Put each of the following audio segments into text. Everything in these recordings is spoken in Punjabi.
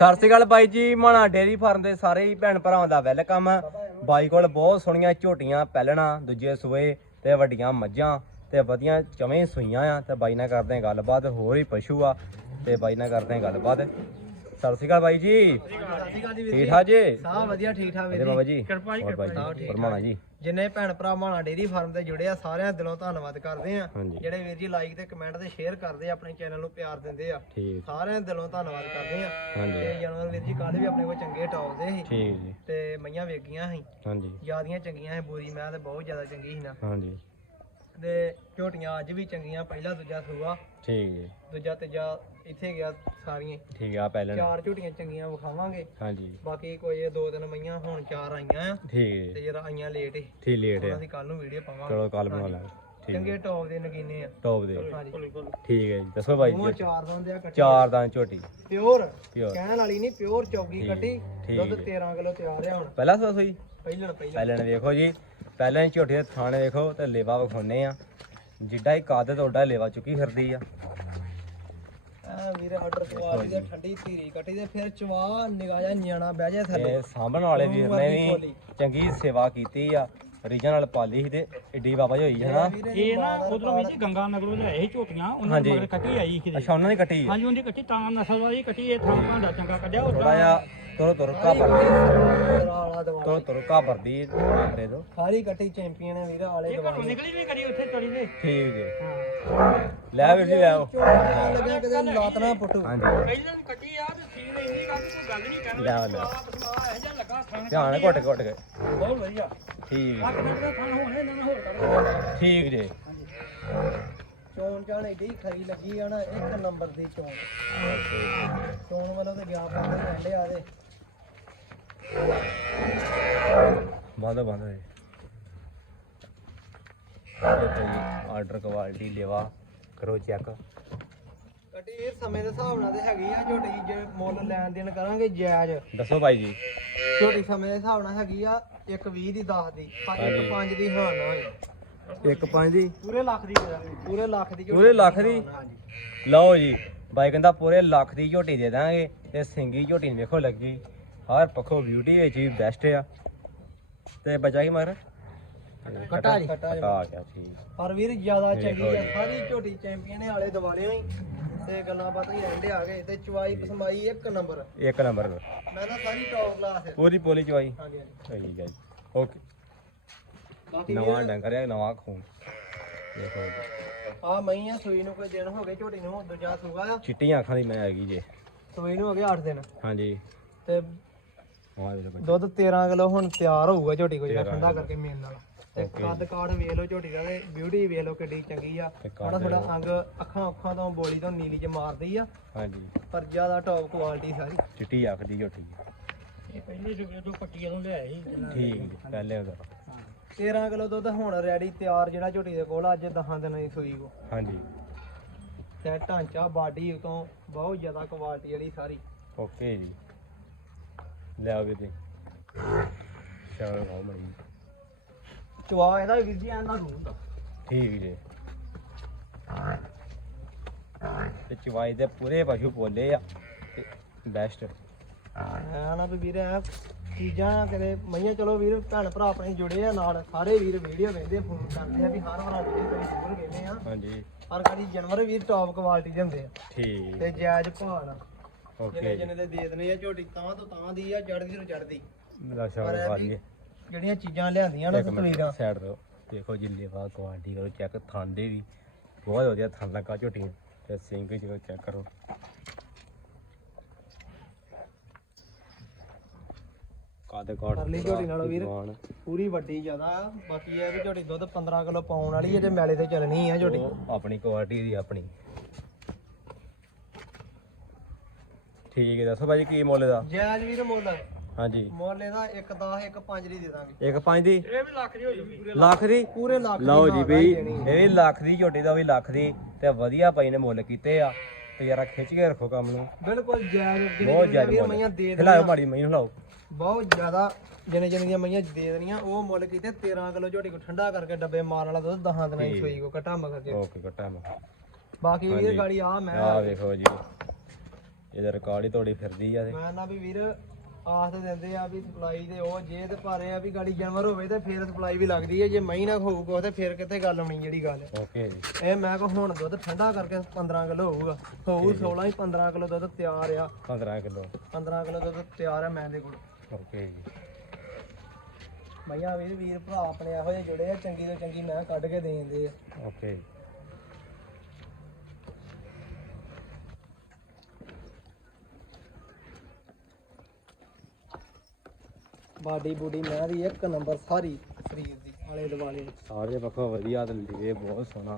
ਸਤਿ ਸ਼੍ਰੀ ਅਕਾਲ ਬਾਈ ਜੀ, ਮਾਣਾ ਡੇਰੀ ਫਾਰਮ ਦੇ ਸਾਰੇ ਹੀ ਭੈਣ ਭਰਾਵਾਂ ਦਾ ਵੈਲਕਮ। ਬਾਈ ਕੋਲ ਬਹੁਤ ਸੋਹਣੀਆਂ ਝੋਟੀਆਂ ਪਹਿਲਣਾ ਦੂਜੇ ਸੂਏ ਤੇ ਵੱਡੀਆਂ ਮੱਝਾਂ ਤੇ ਵਧੀਆਂ ਚਵੇਂ ਸੂਈਆਂ ਆ ਤੇ ਬਾਈ ਨਾਲ ਕਰਦੇ ਆ ਗੱਲਬਾਤ, ਹੋਰ ਹੀ ਪਸ਼ੂ ਆ ਤੇ ਬਾਈ ਨਾਲ ਕਰਦੇ ਆ ਗੱਲਬਾਤ। ਸਤਿ ਸ਼੍ਰੀ ਅਕਾਲ ਬਾਈ ਜੀ। ਠੀਕ ਠਾਕ ਜੀ? ਸਾਹ ਵਧੀਆ ਠੀਕ ਠਾਕ ਇਹਦੇ ਵੀਰ ਬਾਬਾ ਜੀ ਜੀ ਕਿਰਪਾ ਜੀ, ਹੋਰ ਬਾਈ ਕਿਰਪਾ। ਜੀ ਫਰਮਾਣਾ ਜੀ। ਜਿੰਨੇ ਭੈਣ ਭਰਾ ਮਾਣਾ ਡੇਰੀ ਫਾਰਮ ਤੇ ਜੁੜੇ ਆ ਸਾਰਿਆਂ ਦਿਲੋਂ ਧੰਨਵਾਦ ਕਰਦੇ ਆ। ਜਿਹੜੇ ਵੀਰ ਜੀ ਲਾਈਕ ਤੇ ਕਮੈਂਟ ਤੇ ਸ਼ੇਅਰ ਕਰਦੇ ਆ ਆਪਣੇ ਚੈਨਲ ਨੂੰ ਪਿਆਰ ਦਿੰਦੇ ਆ। ਸਾਰਿਆਂ ਦਿਲੋਂ ਧੰਨਵਾਦ ਕਰਦੇ ਆ। ਤੇ ਜਾਨਵਰ ਵੀਰ ਜੀ ਕੱਲ ਵੀ ਆਪਣੇ ਕੋਲ ਚੰਗੇ ਟੌਪ ਦੇ ਸੀ। ਠੀਕ ਜੀ। ਤੇ ਮਈਆਂ ਵੇਗੀਆਂ ਸੀ। ਹਾਂਜੀ। ਜਿਆਦੀਆਂ ਚੰਗੀਆਂ ਸੀ ਬੂਰੀ ਮੈਂ ਤੇ ਬਹੁਤ ਜ਼ਿਆਦਾ ਚੰਗੀ ਸੀ ਨਾ। ਹਾਂਜੀ। ਤੇ ਝੋਟੀਆਂ ਅੱਜ ਵੀ ਚੰਗੀਆਂ ਪਹਿਲਾ ਦੂਜਾ ਸੂਆ। ਠੀਕ ਜੀ। ਦੂਜਾ ਤੀਜਾ ਇੱਥੇ ਗਿਆ ਸਾਰੀਆਂ ਹੀ। ਠੀਕ ਆ ਪਹਿਲਣ ਚਾਰ ਝੋਟੀਆਂ ਚੰਗੀਆਂ ਵਿਖਾਵਾਂਗੇ। ਹਾਂਜੀ। ਬਾਕੀ ਕੋਈ ਦੋ ਤਿੰਨ ਮਈਆਂ ਹੁਣ ਚਾਰ ਆਈਆਂ। ਆ ਠੀਕ ਤੇ ਜਰਾ ਆਈਆਂ ਲੇਟ ਸੀ ਠੀਕ ਲੇਟ ਆ। ਦੀ ਕੱਲ ਨੂੰ ਵੀਡੀਓ ਪਾਵਾਂਗੇ। ਚਲੋ ਕੱਲ ਬਣਾ ਲਾਂਗੇ। ਠੀਕ ਚੰਗੇ ਟੌਪ ਦੇ ਨਗੀਨੇ ਆ। ਟੌਪ ਦੇ। ਹਾਂਜੀ। ਠੀਕ ਹੈ ਜੀ ਦੱਸੋ ਬਾਈ ਉਹ ਚਾਰ ਦੰਦ ਆ ਕੱਟੀ। ਚਾਰ ਦਾਂ ਝੋਟੀ। ਪਿਓਰ ਪਿਓਰ ਕਹਿਣ ਵਾਲੀ ਨਹੀਂ ਪਿਓਰ ਚੌਗੀ ਕੱਟੀ। ਦੁੱਧ ਹੈ। 13 ਕਿਲੋ ਤਿਆਰ ਆ ਹੁਣ। ਪਹਿਲਾ ਸਵਾ ਸੋਈ ਪਹਿਲਣ। ਪਹਿਲਣ ਵੇਖੋ ਜੀ। ਪਹਿਲਾਂ ਹੀ ਝੋਟੀ ਦੇ ਥਾਣੇ ਵੇਖੋ ਤੇ ਲੇਵਾ ਵਿਖਾਉਨੇ ਆ। ਜਿੱਡਾ ਹੀ ਕਾਦ ਤੁਹਾਡਾ ਲੇਵਾ ਚੁੱਕੀ ਫਿਰਦੀ ਆ। ਆ ਵੀਰੇ ਆਰਡਰ ਕੁਆਲੀ ਦੇ ਠੰਡੀ ਧੀਰੀ ਕੱਟੀ ਦੇ ਫਿਰ ਚਵਾ ਨਿਗਾਹ ਨਿਆਣਾ ਬਹਿ ਜਾ ਥੱਲੇ। ਤੇ ਸਾਂਭਣ ਵਾਲੇ ਵੀਰ ਨੇ ਵੀ ਚੰਗੀ ਸੇਵਾ ਕੀਤੀ ਆ। ਰੀਜਾਂ ਨਾਲ ਪਾਲੀ ਸੀ ਤੇ ਏਡੀ ਬਾਬਾ ਜੀ ਹੋਈ ਹੈ ਨਾ ਇਹ ਨਾ ਉਧਰੋਂ ਵੀ ਜੀ ਗੰਗਾ ਨਗਰੋਂ ਲਿਆਏ ਸੀ ਝੋਟੀਆਂ ਉਹਨਾਂ ਹਾਂਜੀ। ਦੀ ਮਗਰ ਕੱਟੀ ਆਈ ਕਿਤੇ। ਅੱਛਾ ਉਹਨਾਂ ਦੀ ਕੱਟੀ ਹਾਂਜੀ ਉਹਦੀ ਕੱਟੀ ਤਾਂ ਨਸਲ ਵਾਲੀ ਕੱਟੀ ਇਹ ਥਾਂ ਭਾਂਡਾ ਚੰਗਾ ਕੱਢਿਆ ਉਹ ਥੋੜਾ ਜਿਹਾ ਤੁਰ ਤੁਰ ਕਾ ਭਰਦੀ ਆਲਾ ਦਵਾ ਤੁਰ ਤੁਰ ਕਾ ਭਰਦੀ ਦੇ ਦੋ ਸਾਰੀ ਕੱਟੀ ਚੈਂਪੀਅਨ ਹੈ ਵੀਰੇ ਆਲੇ ਇਹ ਘਰੋਂ ਨਿਕਲੀ ਵੀ ਕਰੀ ਉੱਥੇ ਚਲੀ ਦੇ। ਠੀਕ ਜੀ। ਲੈ ਵੀਰ ਜੀ ਲੈ ਆਓ। ਲੱਗਿਆ ਕਿਤੇ ਲੱਤ ਨਾ ਪੁੱਟੂ। ਹਾਂਜੀ। ਪਹਿਲਾਂ ਵੀ ਕੱਟੀ ਆ ਤੇ ਸੀਨ ਇੰਨੀ ਕੰਮ ਕੋਈ ਗੱਲ ਨਹੀਂ ਕਹਿਣਾ ਲੈ ਲੈ ਇਹ ਜਿਹਾ ਲੱਗਾ ਥਾਂ ਧਿਆਨ ਨਾਲ ਘੁੱਟ ਘੁੱਟ ਕੇ। ਬਹੁਤ ਵਧੀਆ। ਠੀਕ ਆ ਕਿਤੇ ਦਾ ਥਾਂ ਹੋਣੇ ਇਹਨਾਂ ਨਾਲ ਹੋਰ ਕੱਢ ਠੀਕ ਜੀ। ਚੋਣ ਚਾਣ ਏਡੀ ਖਰੀ ਲੱਗੀ ਆ ਨਾ ਇੱਕ ਨੰਬਰ ਦੀ ਚੋਣ। ਚੋਣ ਵੱਲੋਂ ਤੇ ਗਿਆ ਬੰਦੇ ਰਹਿੰਦੇ ਆ ਦੇ ਬੰਦ ਬੰਦ ਹੈ ਆਰਡਰ ਕੁਆਲਿਟੀ ਲੇਵਾ ਕਰੋ ਚੈੱਕ ਕੱਟੀ ਇਹ ਸਮੇਂ ਦੇ ਹਿਸਾਬ ਨਾਲ ਤੇ ਹੈਗੀ ਆ ਝੋਟੀ ਜੇ ਮੁੱਲ ਲੈਣ ਦੇਣ ਕਰਾਂਗੇ ਜਾਇਜ਼। ਦੱਸੋ ਭਾਈ ਜੀ। ਝੋਟੀ ਸਮੇਂ ਦੇ ਹਿਸਾਬ ਨਾਲ ਹੈਗੀ ਆ ਇੱਕ 20 ਦੀ 10 ਦੀ ਪਰ ਇੱਕ 5 ਦੀ ਹਾਂ ਨਾ। ਹੋਏ ਇੱਕ ਪੰਜ ਦੀ? ਪੂਰੇ ਲੱਖ ਦੀ ਪੂਰੇ ਲੱਖ ਦੀ ਝੋਟੀ ਪੂਰੇ ਲੱਖ ਦੀ? ਹਾਂਜੀ। ਲਓ ਜੀ ਬਾਈ ਕਹਿੰਦਾ ਪੂਰੇ ਲੱਖ ਦੀ ਝੋਟੀ ਦੇ ਦਾਂਗੇ ਤੇ ਸਿੰਗੀ ਝੋਟੀ ਵੇਖੋ ਲੱਗੀ। ਹਰ ਪੱਖੋਂ ਬਿਊਟੀ ਵਿੱਚ ਵੀ ਬੈਸਟ ਆ। ਤੇ ਬਚਾ ਕੀ ਮਗਰ ਕਟਾ ਜੀ ਕਟਾ ਆ ਗਿਆ ਠੀਕ। ਪਰ ਵੀਰ ਜ਼ਿਆਦਾ ਚੰਗੀ ਆ। ਸਾਰੀ ਝੋਟੀ ਚੈਂਪੀਅਨ ਆਲੇ ਦਿਵਾਲਿਓ ਹੀ ਤੇ ਗੱਲਾਂ ਬਾਤਾਂ ਹੀ ਐਂਡੇ ਆ ਗਏ। ਤੇ ਚਵਾਈ ਪਸਮਾਈ ਇੱਕ ਨੰਬਰ। ਇੱਕ ਨੰਬਰ। ਮੈਂ ਨਾ ਸਾਰੀ ਟੌਪ ਕਲਾਸ ਹੈ ਪੂਰੀ ਪੋਲੀ ਚਵਾਈ ਹਾਂਜੀ ਹਾਂਜੀ। ਠੀਕ ਹੈ ਜੀ। ਓਕੇ। ਨਵਾਂ ਡੰਗਰ ਹੈ ਨਵਾਂ ਖੂਨ। ਦੇਖੋ। ਆ ਮਈਆਂ ਸੂਈ ਨੂੰ ਕੋਈ ਦਿਨ ਹੋ ਗਏ ਝੋਟੀ ਨੂੰ। ਦੂਜਾ ਸੂਗਾ ਆ ਚਿੱਟੀਆਂ ਅੱਖਾਂ ਦੀ ਮੈਂ ਹੈਗੀ ਜੇ। ਸੂਈ ਨੂੰ ਹੋ ਗਏ 8 ਦਿਨ। ਹਾਂਜੀ। ਤੇ। ਦੁੱਧ 13 ਕਿਲੋ ਹੁਣ ਤਿਆਰ ਹੋਊਗਾ ਝੋਟੀ ਕੋਈ ਜਿਹੜਾ 13 ਠੰਡਾ ਕਰਕੇ ਮੇਨ ਨਾਲ। ਤੇ ਕੱਦ ਕਾਠ ਵੇਖ ਲਓ ਝੋਟੀ ਦਾ ਤੇ ਬਿਊਟੀ ਵੇਖ ਲਓ ਕਿੱਡੀ ਚੰਗੀ ਆ। ਥੋੜਾ ਥੋੜਾ ਅੰਗ ਅੱਖਾਂ ਅੱਖਾਂ ਤੋਂ ਬੋਲੀ ਤੋਂ ਨੀਲੀ ਚ ਮਾਰਦੀ ਆ। ਹਾਂਜੀ। ਪਰ ਜ਼ਿਆਦਾ ਟੌਪ ਕੁਆਲਿਟੀ ਸਾਰੀ। ਚਿੱਟੀ ਅੱਖ ਦੀ ਝੋਟੀ। ਇਹ ਪਹਿਲੇ ਜੁਗੇ ਤੋਂ ਪੱਟੀਆਂ ਤੋਂ ਲਿਆਏ ਸੀ। ਠੀਕ ਪਹਿਲੇ ਉਹਦਾ 13 ਕਿਲੋ ਦੁੱਧ ਹੁਣ ਰੈਡੀ ਤਿਆਰ ਜਿਹੜਾ ਝੋਟੀ ਦੇ ਕੋਲ ਅੱਜ 10 ਦਿਨਾਂ ਦੀ ਸੂਈ ਕੋ। ਹਾਂਜੀ। ਤੇ ਢਾਂਚਾ ਬਾਡੀ ਤੋਂ ਬਹੁਤ ਜ਼ਿਆਦਾ ਕੁਆਲਿਟੀ ਵਾਲੀ ਸਾਰੀ। ਓਕੇ ਜੀ। ਲੈ ਆਓ ਵੀਰ ਜੀ। ਚਲੋ ਖਾਓ ਮੜੀ ਚਵਾ ਇਹਦਾ ਵੀ ਵੀਰ ਜੀ ਐਨਾ ਰੂੰਦਾ ਠੀਕ ਜੀ। ਤੇ ਚਵਾਈ ਦੇ ਪੂਰੇ ਪਸ਼ੂ ਬੋਲੇ ਆ ਤੇ ਬੈਸਟ ਐ ਨਾ ਵੀ ਵੀਰ ਐ ਚੀਜ਼ਾਂ ਤੇਰੇ ਮਈਆਂ ਚਲੋ ਵੀਰ ਭੈਣ ਭਰਾ ਆਪਣੇ ਜੁੜੇ ਆ ਨਾਲ। ਸਾਰੇ ਵੀਰ ਵੀਡੀਓ ਵੇਖਦੇ ਫੋਨ ਕਰਦੇ ਆ ਵੀ ਹਰ ਵਾਰ ਵੀਡੀਓ ਕਰੀ ਜ਼ਰੂਰ ਵੇਖਦੇ ਆ। ਹਾਂਜੀ। ਪਰ ਕਦੀ ਜਾਨਵਰ ਵੀਰ ਟੌਪ ਕੁਆਲਿਟੀ ਦੇ ਹੁੰਦੇ ਆ। ਠੀਕ। ਤੇ ਜਾਇਜ਼ ਭਾਅ ਨਾਲ। ਓਕੇ ਜਿੰਨੇ ਜੀ। ਜਿੰਨੇ ਦੇ ਦੇ ਦਨੇ ਆ ਝੋਟੀ ਤਾਂ ਤੋਂ ਤਾਂ ਦੀ ਆ ਜੜਦੀ ਤੋਂ ਜੜਦੀ ਮੇਰਾ ਪਰ ਸ਼ੌਕ ਇਹ ਖਾ ਵੀ ਲਈਏ ਜਿਹੜੀਆਂ ਚੀਜ਼ਾਂ ਲਿਆਂਦੀਆਂ ਨਾ ਇੱਕ ਮਿੰਟ ਤਸਵੀਰਾਂ। ਸਾਈਡ ਤੋਂ ਦੇਖੋ ਜੀ ਲੇਵਾ ਕੁਆਲਿਟੀ ਕਰੋ ਚੈੱਕ ਥਣ ਦੇ ਵੀ। ਬਹੁਤ ਵਧੀਆ ਥਣ ਲੱਗਾ ਝੋਟੀ। ਨੂੰ। ਤੇ ਸਿੰਘ ਜੀ ਚੈੱਕ ਕਰੋ। ਕਾਦੇ ਕਾਟ ਪਰਲੀ ਝੋਟੀ ਨਾਲੋਂ ਵੀਰ ਪੂਰੀ ਵੱਡੀ ਜ਼ਿਆਦਾ। ਆ ਬਾਕੀ ਇਹ ਵੀ ਝੋਟੀ ਦੁੱਧ 15 ਕਿਲੋ ਪਾਉਣ ਵਾਲੀ ਹੈ ਮੈਲੇ ਤੇ ਚੱਲਣੀ ਆ ਝੋਟੀ। ਉਹ ਆਪਣੀ ਕੁਆਲਿਟੀ ਦੀ ਆਪਣੀ। ਠੀਕ ਹੈ ਦੱਸੋ ਭਾਜੀ ਕੀ ਮੁੱਲ ਦਾ ਜਾਇਜ਼ ਵੀਰ ਮੁੱਲ। ਹਾਂਜੀ। ਮੁੱਲ ਇਹਦਾ 1 10 1 5 ਦੀ ਦੇ ਦਾਂਗੇ। ਇੱਕ ਪੰਜ ਦੀ? ਇਹ ਵੀ ਲੱਖ ਦੀ ਹੋ ਜੂਗੀ। ਲੱਖ ਦੀ? ਪੂਰੇ ਲੱਖ ਲਓ ਜੀ ਬਈ ਇਹ ਵੀ ਲੱਖ ਦੀ ਝੋਟੀ ਦਾ ਵੀ ਲੱਖ ਦੀ ਤੇ ਵਧੀਆ ਭਾਈ ਨੇ ਮੁੱਲ ਕੀਤੇ ਆ। ਤੇ ਯਾਰਾ ਖਿੱਚ ਕੇ ਰੱਖੋ ਕੰਮ ਨੂੰ। ਬਿਲਕੁਲ ਜਾਇਜ਼ ਬਹੁਤ ਵੀਰ ਮੁੱਲ। ਮਈਆਂ ਦੇ ਹਿਲਾਓ ਦੇਣੀਆਂ ਮਾੜੀ ਮਈ ਨੂੰ ਹਿਲਾਓ ਬਹੁਤ ਜ਼ਿਆਦਾ ਜਿੰਨੇ ਜਿੰਨੇ ਦੀਆਂ ਮਈਆਂ ਦੇ ਦੇਣੀਆਂ ਉਹ ਮੁੱਲ ਕੀਤੇ 13 ਕਿਲੋ ਝੋਟੀ ਕੋ ਠੰਡਾ ਕਰਕੇ ਡੱਬੇ ਮਾਰਨ ਵਾਲਾ ਦੁੱਧ 10 ਦਿਨਾਂ ਦੀ ਸੂਈ ਕੋ ਕਟਾ ਮਗਰ ਜੇ। ਓਕੇ ਕਟਾ ਮੈਂ ਬਾਕੀ। ਵੀਰ ਗਾੜੀ ਆ ਮੈਂ ਆ ਵੇਖੋ ਜੀ। ਇਹਦਾ ਰਿਕਾਰਡ ਹੀ ਤੋੜੀ ਫਿਰਦੀ ਆ ਤੇ। ਮੈਂ ਨਾ ਵੀ ਵੀਰ ਆਸ ਤੇ ਦਿੰਦੇ ਆ ਵੀ ਸਪਲਾਈ ਦੇ ਉਹ ਜੇ ਤੇ ਭਾਰੇ ਆ ਵੀ ਗਾੜੀ ਜਾਨਵਰ ਹੋਵੇ ਤੇ ਫਿਰ ਸਪਲਾਈ ਵੀ ਲੱਗਦੀ ਹੈ ਜੇ ਮਹੀਂ ਨਾ ਹੋਊਗਾ ਤੇ ਫਿਰ ਕਿਤੇ ਗੱਲ ਹੋਣੀ ਜਿਹੜੀ ਗੱਲ ਓਕੇ ਜੀ। ਇਹ ਮੈਂ ਕੋ ਹੁਣ ਦੁੱਧ ਠੰਡਾ ਕਰਕੇ 15 ਕਿਲੋ ਹੋਊਗਾ। ਹੋਊ 16 ਹੀ 15 ਕਿਲੋ ਦੁੱਧ ਤਿਆਰ ਆ। 15 ਕਿਲੋ। 15 ਕਿਲੋ ਦੁੱਧ ਤਿਆਰ ਆ ਮੈਂ ਦੇ ਕੋਲ। ਓਕੇ ਜੀ। ਮਈਆਂ ਵੀਰ ਵੀਰ ਭਰਾ ਆਪਣੇ ਇਹੋ ਜਿਹੇ ਜੁੜੇ ਆ ਚੰਗੀ ਤੋਂ ਚੰਗੀ ਮੈਂ ਕੱਢ ਕੇ ਦੇ ਦਿੰਦੇ ਆ ਓਕੇ ਬਾਡੀ ਬੂਡੀ ਮੈਂ ਦੀ ਇੱਕ ਨੰਬਰ ਸਾਰੀ ਸਰੀਰ ਦੀ ਆਲੇ ਦੁਆਲੇ ਸਾਰੇ ਪੱਖੋਂ ਵਧੀਆ ਤੇ ਲੀਏ ਬਹੁਤ ਸੋਹਣਾ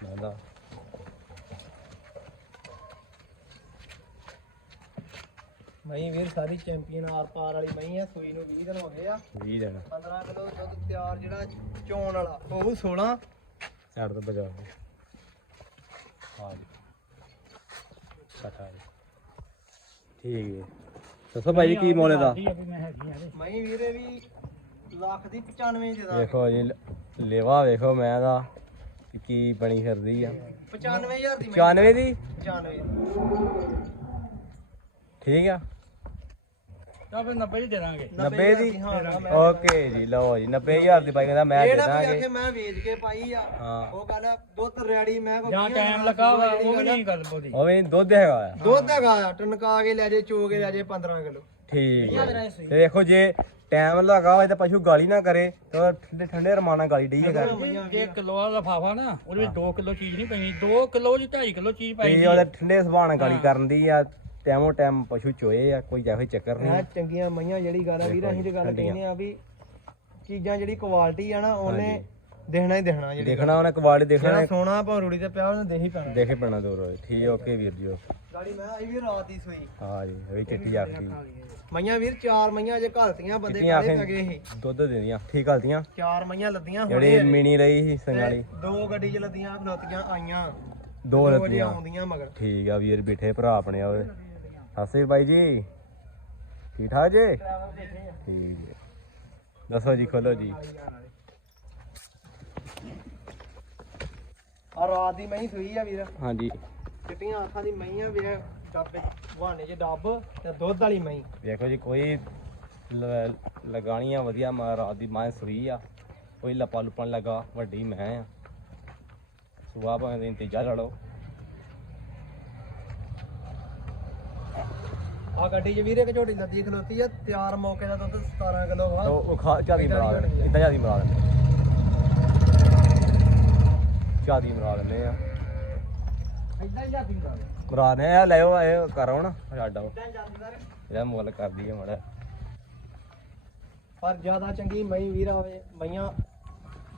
ਕਹਿੰਦਾ ਮਈ ਵੀਰ ਸਾਰੀ ਚੈਂਪੀਅਨ ਆਰ ਪਾਰ ਵਾਲੀ ਮਈ ਆ ਸੂਈ ਨੂੰ 20 ਦਿਨ ਹੋ ਗਏ ਆ। 20 ਦਿਨ। 15 ਕਿਲੋ ਦੁੱਧ ਤਿਆਰ ਜਿਹੜਾ ਚੋਣ ਵਾਲਾ ਉਹ 16 ਛੱਡ ਤੋਂ ਬਜਾ ਹਾਂ ਜੀ। ਸਟਾ ਜੀ। ਠੀਕ ਹੈ। ਦੱਸੋ ਭਾਈ ਕੀ ਮੋਲੇ ਦਾ? ਮੈਂ ਵੀਰੇ ਵੀ ਲੱਖ ਦੀ 95 ਦੇ ਦਾ। ਵੇਖੋ ਜੀ ਲ- ਲੇਵਾ ਵੇਖੋ ਮੈਂ ਦਾ ਕਿ ਕੀ ਬਣੀ ਫਿਰਦੀ ਆ। 95000 ਦੀ 94 ਦੀ? 95 ਠੀਕ ਆ। ਤਾਂ ਫਿਰ 90 ਹੀ ਦੇ ਦਾਂਗੇ। 90 ਦੀ? ਹਾਂ ਓਕੇ ਜੀ ਲਓ ਜੀ 90000 ਦੀ ਬਾਈ ਕਹਿੰਦਾ ਮੈਂ ਇਹ ਦੇ ਨਾ ਕੋਈ ਦਾਂਗੇ। ਆਖੇ ਮੈਂ ਵੇਚ ਕੇ ਪਾਈ ਆ। ਹਾਂ। ਉਹ ਆ, ਦੁੱਧ ਰੈਡੀ ਮੈਂ ਕੋ ਜਾਂ ਟਾਈਮ ਲੱਗਾ ਵਾ ਉਹ ਵੀ ਨਹੀਂ ਗੱਲ ਬੋਦੀ ਉਹ ਵੀ ਦੁੱਧ ਹੈਗਾ ਆ। ਦੁੱਧ ਹੈਗਾ ਆ ਟਨਕਾ ਕੇ ਲੈ ਜੇ ਚੋ ਕੇ ਲੈ ਜੇ 15 ਕਿਲੋ। ਠੀਕ ਹੈ ਤੇ ਦੇਖੋ ਜੇ ਟਾਈਮ ਲਗਾ ਹੋਏ ਤਾਂ ਪਸ਼ੂ ਗਾਲੀ ਨਾ ਕਰੇ ਤਾਂ ਠੰਡੇ ਠੰਡੇ ਰਮਾਨਾ ਗਾਲੀ ਡਈ ਕਰ। ਜੇ ਕਿਲੋ ਵਾਲਾ ਲਫਾਫਾ ਨਾ ਉਹਦੇ ਵਿੱਚ 2 ਕਿਲੋ ਚੀਜ਼ ਨਹੀਂ ਪੈਣੀ 2 ਕਿਲੋ ਦੀ 2.5 ਕਿਲੋ ਚੀਜ਼ ਪਾਈ ਤੇ ਉਹਦੇ ਠੰਡੇ ਸੁਭਾਅ ਨਾਲ ਗਾਲੀ ਕਰਨ ਦੀ ਆ ਟਾਈਮੋ ਟਾਈਮ ਪਸ਼ੂ ਚੋਏ ਆ ਕੋਈ ਇਹੋ ਚੱਕਰ ਨਹੀਂ। ਚੰਗੀਆਂ ਮਈਆਂ ਜਿਹੜੀ ਗੱਲ ਆ ਵੀਰ ਅਸੀਂ ਤੇ ਗੱਲ ਕਹਿੰਦੇ ਆ ਵੀ ਚੀਜ਼ਾਂ ਜਿਹੜੀ ਕੁਆਲਿਟੀ ਆ ਨਾ ਉਹਨੇ ਦੇਖਣਾ ਹੀ ਦੇਖਣਾ ਜਿਹੜੀ ਦੇਖਣਾ ਉਹਨੇ ਕੁਆਲਿਟੀ ਦੇਖਣਾ ਜਿਹੜਾ ਸੋਨਾ ਭੌਰੂੜੀ ਤੇ ਪਿਆ ਉਹਨੇ ਦੇਹੀ ਪੈਣਾ। ਦੇਖੇ ਪੈਣਾ ਦੂਰ ਹੋਏ ਠੀਕ ਓਕੇ ਵੀਰ ਜੀ। ਗਾੜੀ ਮੈਂ ਆਈ ਵੀ ਰਾਤ ਦੀ ਸੋਈ। ਹਾਂ ਜੀ ਇਹ ਚਿੱਟੀ ਆਖਦੀ ਮਈਆਂ ਵੀਰ ਚਾਰ ਮਈਆਂ ਜੇ ਘਲਤੀਆਂ ਬੰਦੇ ਕਾਲੇ ਆਖੇ ਪਗੇ ਇਹ। ਦੁੱਧ ਦੇਦੀਆਂ ਠੀਕ ਗਲਤੀਆਂ ਚਾਰ ਮਈਆਂ ਲੱਦੀਆਂ ਜਿਹੜੀ ਮਿਣੀ ਰਹੀ ਸੀ ਸੰਗਾਲੀ ਦੋ ਗੱਡੀ ਚ ਲੱਦੀਆਂ ਖਲੋਤੀਆਂ ਆਈਆਂ। ਦੋ ਲੱਤੀਆਂ ਆਉਂਦੀਆਂ ਮਗਰ। ਠੀਕ ਆ ਵੀਰ ਬਿਠੇ ਭਰਾ ਆਪਣੇ ਆਵੇ ਸਤਿ ਸ੍ਰੀ ਬਾਈ ਜੀ। ਠੀਕ ਠਾਕ ਜੀ? ਠੀਕ ਹੈ ਦੱਸੋ ਜੀ ਖੋਲੋ ਜੀ। ਆ ਰਾਤ ਦੀ ਮਈ ਸੋਈ ਆ ਵੀਰ। ਹਾਂਜੀ। ਚਿੱਟੀਆਂ ਅੱਖਾਂ ਦੀ ਮਈਆਂ ਵੀਰ ਡੱਬੇ ਵਾਹਣੇ ਚ ਡੱਬ ਤੇ ਦੁੱਧ ਵਾਲੀ ਮਈ ਵੇਖੋ ਜੀ ਕੋਈ ਲ- ਲਗਾਣੀ ਆ ਵਧੀਆ ਮੈਂ ਰਾਤ ਦੀ ਮਾਂ ਸੂਈ ਆ। ਕੋਈ ਲੱਪਾ ਲੁਪਣ ਲਗਾ ਵੱਡੀ ਮੈਂ ਆ। ਸੁਆ ਭਾਵੇਂ ਦੇ ਇੰਤਜ਼ਾਰ ਲੜੋ ਆ ਗੱਡੀ 'ਚ ਵੀਰੇ ਇੱਕ ਝੋਟੀ ਲੱਦੀ ਖਲੋਤੀ ਆ ਤਿਆਰ ਮੌਕੇ ਦਾ ਦੁੱਧ 17 ਕਿਲੋ ਵਾ ਉਹ ਉਹ ਖਾ ਝਾਦੀ ਮਰਾ ਦੇਣ ਇਦਾਂ ਝਾਦੀ ਮਰਾ ਦੇਣ? ਝਾਦੀ ਮਰਾ ਦਿੰਦੇ ਆ। ਇਦਾਂ ਹੀ ਜਾਂਦੀ ਨਾਲ ਮਰਾ ਦੇ ਆ ਲਿਓ ਇਹ ਕਰੋ ਨਾ ਸਾਡਾ ਉਹ। ਇਹਦਾ ਮੁੱਲ ਕਰਦੀ ਆ ਮੜਾ। ਪਰ ਜ਼ਿਆਦਾ ਚੰਗੀ ਮਈ ਵੀਰ ਆਵੇ ਮਈਆਂ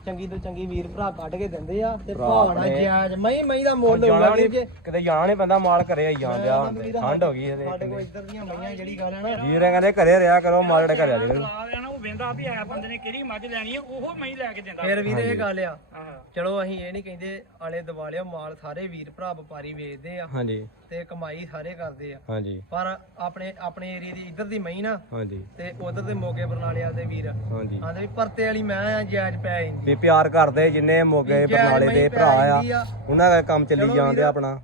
ਚੰਗੀ ਤੋਂ ਚੰਗੀ ਵੀਰ ਭਰਾ ਕੱਢ ਕੇ ਦਿੰਦੇ ਆ ਤੇ ਭਰਾ ਆਪਣੇ- ਜਾਇਜ਼। ਮਈ ਮਈ ਦਾ ਮੁੱਲ ਜਾਣਾ ਹੋਊਗਾ ਵੀਰ ਨਹੀਂ ਜੇ ਕਿਤੇ ਜਾਣਾ ਨਹੀਂ ਪੈਂਦਾ ਮਾਲ ਘਰੇ ਆਈ ਆ ਤਾਂ ਵੀਰ ਠੰਡ ਹੋ ਗਈ ਇਹਦੇ ਸਾਡੇ ਕੋਲ ਇੱਧਰ ਦੀਆਂ ਮਈਆਂ ਜਿਹੜੀ ਗੱਲ ਹੈ ਨਾ। ਵੀਰ ਕਹਿੰਦੇ ਘਰੇ ਰਿਆ ਕਰੋ ਮਾਲ ਜਿਹੜੇ ਘਰੇ ਆ ਆ ਨਾ ਉਹ ਵੇਂਦਾ ਵੀ ਐ ਬੰਦੇ ਨੇ ਕਿਹੜੀ ਮੱਝ ਲੈਣੀ ਹੈ ਉਹ ਮੈਂ ਹੀ ਲੈ ਕੇ ਦਿੰਦਾ। ਫਿਰ ਵੀਰ ਇਹ ਗੱਲ ਆ ਆਹ। ਚਲੋ ਅਸੀਂ ਇਹ ਨਹੀਂ ਕਹਿੰਦੇ ਆਲੇ ਦਿਵਾਲਿਓ ਮਾਲ ਸਾਰੇ ਵੀਰ ਭਰਾ ਵਪਾਰੀ ਵੇਚਦੇ ਆ ਹਾਂਜੀ। ਤੇ ਕਮਾਈ ਸਾਰੇ ਕਰਦੇ ਆ। ਹਾਂਜੀ। ਪਰ ਆਪਣੇ ਆਪਣੇ ਏਰੀਆ ਦੀ ਇੱਧਰ ਦੀ ਮਈ ਨਾ ਹਾਂਜੀ। ਤੇ ਉਧਰ ਦੇ ਮੋਗੇ ਬਰਨਾਲੇ ਵਾਲੇ ਦੇ ਵੀਰ ਹਾਂਜੀ। ਆਂਦੇ ਵੀ ਪਰਤੇ ਵਾਲੀ ਮੈਂ ਆ ਜਾਇਜ਼ ਪੈ ਜਾਂਦੀ ਵੀ ਪਿਆਰ ਕਰਦੇ ਜਿੰਨੇ ਮੋਗੇ ਬਰਨਾਲੇ ਦੇ ਭਰਾ ਆ। ਉਹਨਾਂ ਦਾ ਕੰਮ ਚੱਲੀ ਜਾਂਦੇ ਆਪਣਾ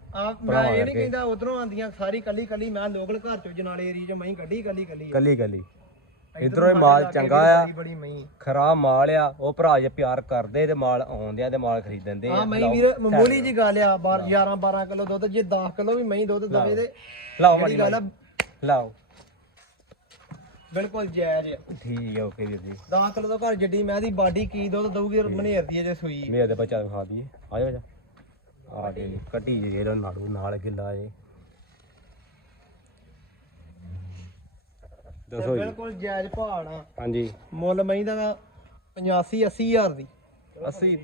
ਮੈਂ ਇਹ ਨਹੀਂ। ਕਹਿੰਦਾ ਉਧਰੋਂ ਆਂਦੀਆਂ ਸਾਰੀ ਕੱਲੀ ਕੱਲੀ ਮੈਂ ਲੋਕਲ ਘਰ ਚੋਂ ਜਨਾਲੇ ਏਰੀਆ ਚੋਂ ਮਈ ਕੱਢੀ ਕੱਲੀ ਕੱਲੀ। ਕੱਲੀ ਕੱਲੀ। ਇੱਧਰੋਂ ਹੀ ਮਾਲ ਚੰਗਾ ਆ। ਖਰਾਬ ਮਾਲ ਆ ਉਹ ਭਰਾ ਜੇ ਪਿਆਰ ਕਰਦੇ ਤੇ ਮਾਲ ਆਉਂਦੇ ਆ ਤੇ ਮਾਲ ਖਰੀਦਦੇ ਹਾਂ ਆ ਮਈ ਵੀਰ ਮਾਮੂਲੀ ਜੀ ਗੱਲ ਆ 11 12 ਕਿਲੋ ਦੁੱਧ ਜੇ 10 ਕਿਲੋ ਵੀ ਮਈ ਦੁੱਧ ਦਵੇ ਤੇ ਲਾਓ ਮਾੜੀ ਗੱਲ ਲਾਓ। ਬਿਲਕੁਲ ਜਾਇਜ਼ ਆ। ਠੀਕ ਹੈ ਓਕੇ ਵੀਰ ਜੀ। 10 ਕਿਲੋ ਤੋਂ ਘਰ ਜੱਡੀ ਮੈਂ ਦੀ ਬਾਡੀ ਕੀ ਦੁੱਧ ਦਊਗੀ ਮਨੇਰ ਦੀ ਆ ਜੇ ਸੂਈ। ਮੇਰੇ ਦੇ ਬੱਚਾ ਦਿਖਾ ਦਈਏ। ਆ ਜਾ ਆ ਦੇ ਕੱਟੀ ਜੇ ਇਹਦਾ ਨਾੜੂ ਨਾਲ ਗਿੱਲਾ ਏ ਤੇ ਦੱਸੋ ਜੀ। ਬਿਲਕੁਲ ਜਾਇਜ਼ ਭਾਅ ਆ ਹਾਂਜੀ। ਮੁੱਲ ਮਈ ਦਾ 85 80 ਹਜ਼ਾਰ ਦੀ। 80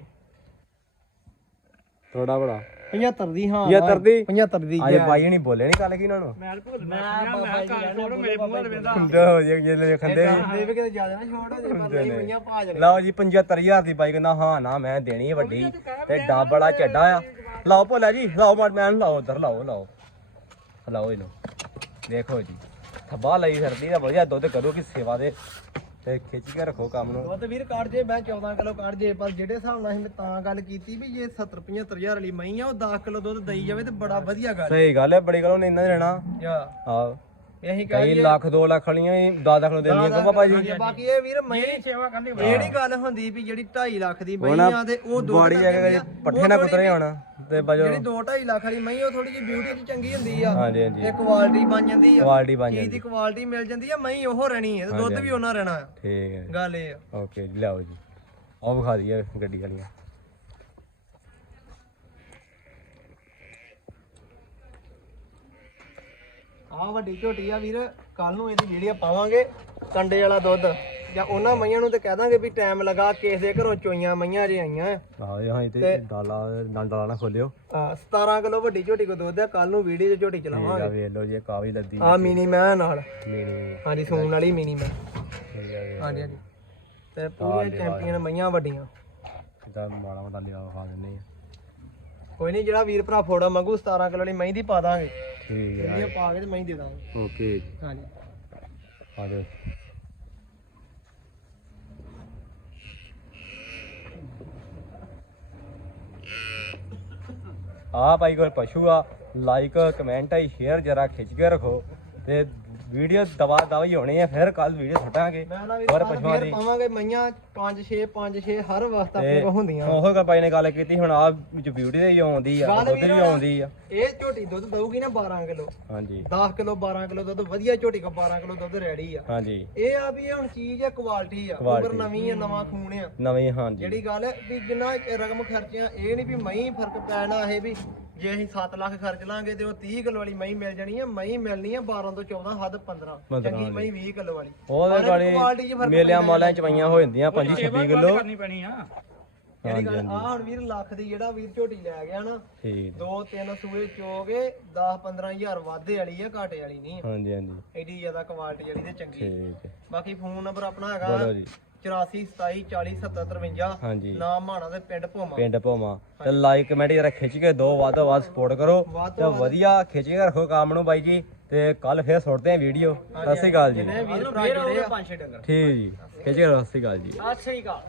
ਥੋੜਾ ਬੜਾ। 75 ਦੀ ਹਾਂ 75 ਦੀ? 75 ਦੀ ਅੱਜ ਬਾਈ ਨਹੀਂ ਬੋਲੇ ਨਹੀਂ ਕੱਲ ਕੀ ਇਹਨਾਂ ਨੂੰ? ਮੈਂ ਭੁੱਲ ਮੈਂ ਮੈਂ ਘਰ ਛੋੜੋ ਮੇਰੇ ਮੂੰਹ ਵੱਲ ਵੇਂਦਾ ਦੋ ਜੇ ਜੇ ਲੈ ਖੰਦੇ ਦੇ ਵੀ ਕਿਤੇ ਜ਼ਿਆਦਾ ਨਾ ਛੋਟ ਹੋ ਜੇ ਪਰ ਨਹੀਂ ਮਈਆਂ ਭਾਅ ਜਣੇ ਲਓ ਜੀ 75000 ਦੀ ਬਾਈ ਕਹਿੰਦਾ ਹਾਂ ਨਾ ਮੈਂ ਦੇਣੀ ਹੈ ਵੱਡੀ ਤੇ ਡੱਬ ਬੜਾ ਚੱਡਾ ਆ। ਲਾਓ ਭੋਲਾ ਜੀ ਲਾਓ ਮਾਰ ਮੈਂ ਲਾਓ ਉਧਰ ਲਾਓ ਲਾਓ। ਲਾਓ ਇਹਨੂੰ। ਦੇਖੋ ਜੀ ਥੱਬਾ ਲਈ ਫਿਰਦੀ ਦਾ ਵਧੀਆ ਦੁੱਧ ਕਰੋ ਕਿ ਸੇਵਾ ਦੇ। ਤੇ ਖਿੱਚ ਕੇ ਰੱਖੋ ਕੰਮ ਨੂੰ। ਦੁੱਧ ਵੀਰ ਕੱਢ ਜੇ ਮੈਂ 14 ਕਿਲੋ ਕੱਢ ਜੇ ਪਰ ਜਿਹੜੇ ਹਿਸਾਬ ਨਾਲ ਅਸੀਂ ਤਾਂ ਗੱਲ ਕੀਤੀ ਵੀ ਜੇ 70 75000 ਵਾਲੀ ਮਹੀਂ ਆ ਉਹ 10 ਕਿਲੋ ਦੁੱਧ ਦਈ ਜਾਵੇ ਤੇ ਬੜਾ ਵਧੀਆ ਗੱਲ। ਸਹੀ ਗੱਲ ਹੈ ਬੜੀ ਗੱਲ ਉਹਨੇ ਇੰਨਾ ਰਹਿਣਾ। ਆ ਅਸੀਂ ਕਈ ਕਹੀਏ ਲੱਖ 2 ਲੱਖ ਵਾਲੀਆਂ ਹੀ 10 ਲੱਖ ਨੂੰ ਦਿੰਦੀਆਂ ਕੋ ਪਾਪਾ ਜੀ ਬਾਕੀ ਇਹ ਵੀਰ ਮਹੀਂ ਸੇਵਾ ਕਰਨੀ ਇਹ ਨਹੀਂ ਗੱਲ ਹੁੰਦੀ ਵੀ ਜਿਹੜੀ 2.5 ਲੱਖ ਦੀ ਮਹੀਂ ਆ ਤੇ ਉਹ ਦੁੱਧ ਬਾੜੀ ਜਾ ਕੇ ਪੱਠੇ ਨਾਲ ਕੁਤਰੇ ਹੋਣਾ ਤੇ ਬਜੋ। ਜਿਹੜੀ 2.5 ਲੱਖ ਵਾਲੀ ਮਹੀਂ ਉਹ ਥੋੜੀ ਜਿਹੀ ਬਿਊਟੀ ਚ ਚੰਗੀ ਹੁੰਦੀ ਆ। ਹਾਂਜੀ ਹਾਂਜੀ। ਤੇ ਕੁਆਲਿਟੀ ਬਣ ਜਾਂਦੀ ਆ। ਕੁਆਲਿਟੀ ਬਣ ਚੀਜ਼ ਜਾਂਦੀ। ਦੀ ਕੁਆਲਿਟੀ ਮਿਲ ਜਾਂਦੀ ਆ ਮਹੀਂ ਉਹ ਰਹਿਣੀ ਹੈ ਤੇ ਦੁੱਧ ਵੀ ਉਹਨਾਂ ਰਹਿਣਾ ਆ। ਠੀਕ ਹੈ ਗੱਲ ਇਹ ਆ। ਓਕੇ ਜੀ ਲਿਆਓ ਜੀ। ਆਹ ਵਿਖਾ ਦਈਏ ਗੱਡੀ ਵਾਲੀਆਂ। ਆਹ ਵੱਡੀ ਝੋਟੀ ਆ ਵੀਰ ਕੱਲ ਨੂੰ ਇਹਦੀ ਵੀਡੀਓ ਪਾਵਾਂਗੇ ਕੰਡੇ ਵਾਲਾ ਦੁੱਧ। ਜਾਂ ਉਹਨਾਂ ਮਈਆਂ ਨੂੰ ਤੇ ਕਹਿ ਦਾਂਗੇ ਵੀ ਟਾਈਮ ਲਗਾ ਕੇਸ ਦੇ ਘਰੋਂ ਚੋਈਆਂ ਮਈਆਂ ਜੇ ਆਈਆਂ ਆ। ਆਹ ਇਹ ਹਾਂ ਤੇ ਡਾਲਾ ਡਾਲਾ ਨਾ ਖੋਲਿਓ। ਆ, 17 ਕਿਲੋ ਵੱਡੀ ਝੋਟੀ ਕੋ ਦੁੱਧ ਆ ਕੱਲ ਨੂੰ ਵੀਡੀਓ 'ਚ ਝੋਟੀ ਚਲਾਵਾਂਗੇ। ਆ ਵੇਖ ਲਓ ਜੀ ਕਾਵੀ ਲੱਦੀ ਆ ਮਿਨੀ ਮੈਂ ਨਾਲ। ਮੇਰੀ ਹਾਂਜੀ ਸੂਣ ਵਾਲੀ ਮਿਨੀ ਮੈਂ ਹਾਂਜੀ ਹਾਂਜੀ। ਤੇ ਪੂਰੀਆਂ ਚੈਂਪੀਅਨ ਮਈਆਂ ਵੱਡੀਆਂ। ਦਾ ਮਾੜਾ ਮੋਟਾ ਲਿਆ ਵਿਖਾ ਦਿੰਦੇ ਆ। ਕੋਈ ਨਹੀਂ ਜਿਹੜਾ ਵੀਰ ਭਰਾ ਫੋੜਾ ਮੰਗੂ 17 ਕਿਲੋ ਵਾਲੀ ਮਹੀਂ ਦੀ ਪਾ ਦਾਂਗੇ। ਠੀਕ ਹੈ ਇਹ ਪਾ ਕੇ ਤੇ ਮਹੀਂ ਦੇ ਦਾਂਗੇ। ਓਕੇ। ਹਾਂਜੀ। ਆ ਜਾਓ ਆ ਭਾਈ ਕੋਲ ਪਸ਼ੂ ਆ ਲਾਈਕ ਕਮੈਂਟ ਆਈ ਸ਼ੇਅਰ ਜਰਾ ਖਿੱਚ ਕੇ ਰੱਖੋ ਤੇ ਵੀਡੀਓ ਦਵਾ ਦਵਾਈ ਹੋਣੀ ਹੈ ਫਿਰ ਕੱਲ ਵੀਡੀਓ ਛੱਡਾਂਗੇ। ਮੈਂ ਨਾ ਵੀ ਹੋਰ ਪਸ਼ੂਆਂ ਦੀ ਪਾਵਾਂਗੇ ਮਈਆਂ 5 6 5 6 ਹਰ ਵਕਤ ਆਪਣੇ ਕੋਲ ਹੁੰਦੀਆਂ। ਉਹ ਗੱਲ ਬਾਈ ਨੇ ਗੱਲ ਕੀਤੀ ਹੁਣ ਆ ਵਿੱਚ ਬਿਊਟੀ ਦੇ ਹੀ ਆਉਂਦੀ ਆ ਦੁੱਧ ਵੀ ਆਉਂਦੀ ਆ। ਇਹ ਝੋਟੀ ਦੁੱਧ ਦਊਗੀ ਨਾ 12 ਕਿਲੋ। ਹਾਂਜੀ। 10 ਕਿਲੋ 12 ਕਿਲੋ ਦੁੱਧ ਵਧੀਆ ਝੋਟੀ ਕੋ 12 ਕਿਲੋ ਦੁੱਧ ਰੈਡੀ ਆ। ਹਾਂਜੀ। ਇਹ ਆ ਵੀ ਹੁਣ ਚੀਜ਼ ਆ ਕੁਆਲਿਟੀ ਆ ਉਮਰ ਨਵੀਂ ਆ ਨਵਾਂ ਖੂਨ ਆ। ਨਵੀਂ ਹਾਂਜੀ। ਜਿਹੜੀ ਗੱਲ ਵੀ ਜਿੰਨਾ ਰਕਮ ਖਰਚਿਆ ਇਹ ਨਹੀਂ ਵੀ ਮਹੀਂ ਫ਼ਰਕ ਪੈਣਾ ਇਹ ਵੀ। ਜੇ ਅਸੀਂ 7 ਲੱਖ ਖਰਚ ਲਾਂਗੇ ਤੇ ਉਹ 30 ਕਿਲੋ ਵਾਲੀ ਮਹੀਂ ਮਿਲ ਜਾਣੀ ਆ ਮਹੀਂ ਮਿਲਣੀ ਆ 12 ਤੋਂ 14 ਹੱਦ 15 ਚੰਗੀ ਮਹੀਂ 20 ਕਿਲੋ ਵਾਲੀ। ਉਹਦੇ ਗਾੜੀ ਮੇਲਿਆਂ ਮਾਲਾਂ ਚ ਪਈਆਂ ਹੋ ਜਾਂਦੀਆਂ 25 26 ਕਿਲੋ। ਕਰਨੀ ਪੈਣੀ ਆ। ਜਿਹੜੀ ਗੱਲ ਆ ਹੁਣ ਵੀਰ ਲੱਖ ਦੀ ਜਿਹੜਾ ਵੀਰ ਝੋਟੀ ਲੈ ਗਿਆ ਨਾ ਠੀਕ। ਦੋ ਤਿੰਨ ਸੂਏ ਚੋਗੇ 10 15000 ਵਾਧੇ ਵਾਲੀ ਆ ਘਾਟੇ ਵਾਲੀ ਨਹੀਂ। ਹਾਂਜੀ ਹਾਂਜੀ। ਐਡੀ ਜ਼ਿਆਦਾ ਕੁਆਲਿਟੀ ਵਾਲੀ ਤੇ ਚੰਗੀ। ਠੀਕ ਹੈ। ਬਾਕੀ ਫੋਨ ਨੰਬਰ ਆਪਣਾ ਹੈਗਾ ਬੋਲੋ ਜੀ 84 27 40 70 53 ਹਾਂਜੀ। ਨਾਮ ਮਾਣਾ ਦੇ ਪਿੰਡ ਭੋਮਾ। ਪਿੰਡ ਭੋਮਾ। ਤੇ ਲਾਈਕ ਕਮੈਂਟ ਜਰਾ ਖਿੱਚ ਕੇ ਦੋ ਵੱਧ ਤੋਂ ਵੱਧ ਸਪੋਰਟ ਕਰੋ। ਤੇ ਵਧੀਆ ਖਿੱਚ ਕੇ ਰੱਖੋ ਕੰਮ ਨੂੰ ਬਾਈ ਜੀ। ਤੇ ਕੱਲ ਫੇਰ ਸੁੱਟਦੇ ਆਂ ਵੀਡੀਓ ਸਤਿ ਸ਼੍ਰੀ ਅਕਾਲ ਜੀ। ਵੀਰ ਭਰਾ ਜਿਹੜੇ ਆ। ਠੀਕ ਜੀ। ਖਿੱਚ ਕੇ ਰੱਖੋ ਸਤਿ ਸ਼੍ਰੀ ਅਕਾਲ ਜੀ। ਸਤਿ ਸ੍ਰੀ ਅਕਾਲ।